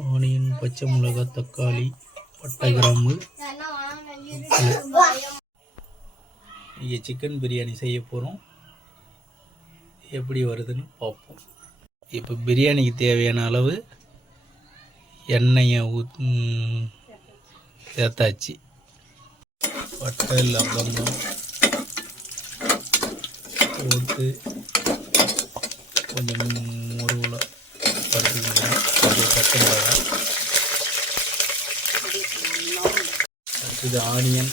Onion, பச்சை மிளகாய், தக்காளி, பட்டை, கிராம்பு. இங்கே சிக்கன் பிரியாணி செய்ய போகிறோம். எப்படி வருதுன்னு பார்ப்போம். இப்போ பிரியாணிக்கு தேவையான அளவு எண்ணெயை சேர்த்தாச்சு. பட்டை, லவங்கம் போட்டு கொஞ்சம் முருகலை படுத்துக்கணும். கொஞ்சம் பச்சை மிளகாய், அடுத்தது ஆனியன்,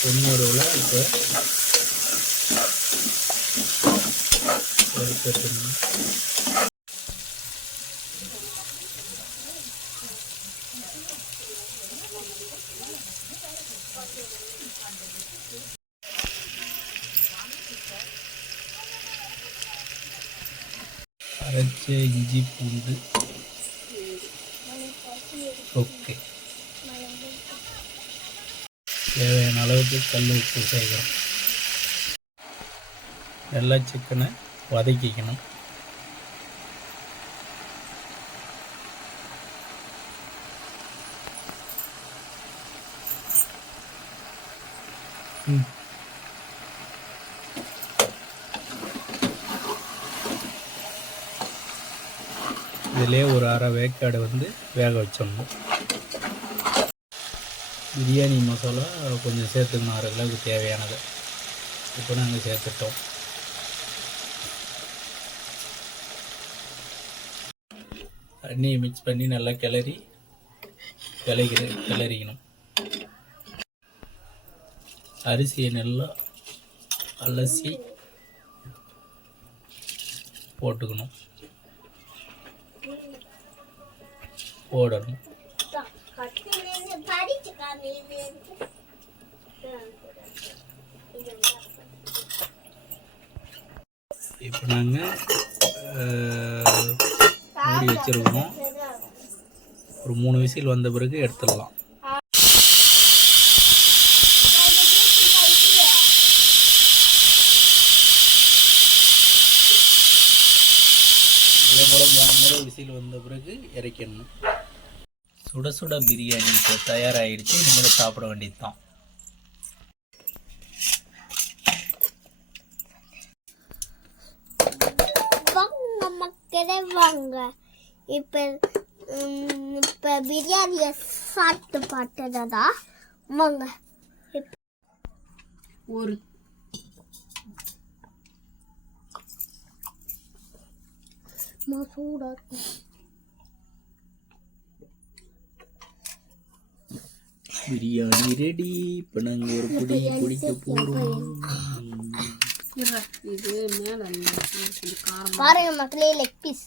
பொன்முருவில் இப்போ வறுக்கணும். அரைச்ச இஞ்சி பூண்டு ஓகே. தேவையான அளவுக்கு கல் உப்பு சேர்க்கிறோம். நல்லா சிக்கனை வதக்கிக்கணும். இதிலே ஒரு அரை வேக்காடு வேக வச்சிடணும். பிரியாணி மசாலா கொஞ்சம் சேர்த்துக்கணும், அரை கிலோவுக்கு தேவையானது. இப்போ நாங்கள் சேர்த்துட்டோம். தண்ணியை மிக்ஸ் பண்ணி நல்லா கிளறிக்கணும். அரிசியை நல்லா அலசி போடணும். இப்போ நாங்கள் மூடி வச்சிருக்கோம். ஒரு 3 விசில் வந்த பிறகு எடுத்துடலாம். இதே போல் 3 முறை விசில் வந்த பிறகு இறக்கிடணும். சுட சுட பிரியாணி இப்போ தயாராகிடுச்சு. இனிமேல் சாப்பிட வேண்டியது தான். வாங்க இப்போ பிரியாணியை சாப்பிட்டு பார்த்ததா வாங்க. ஒரு சூடாக இருக்கும். பிரியாணி ரெடி. இப்போ நாங்கள் ஒரு பொடி குடிக்க போகிறோம். பாருங்க மக்களே, லெக் பீஸ்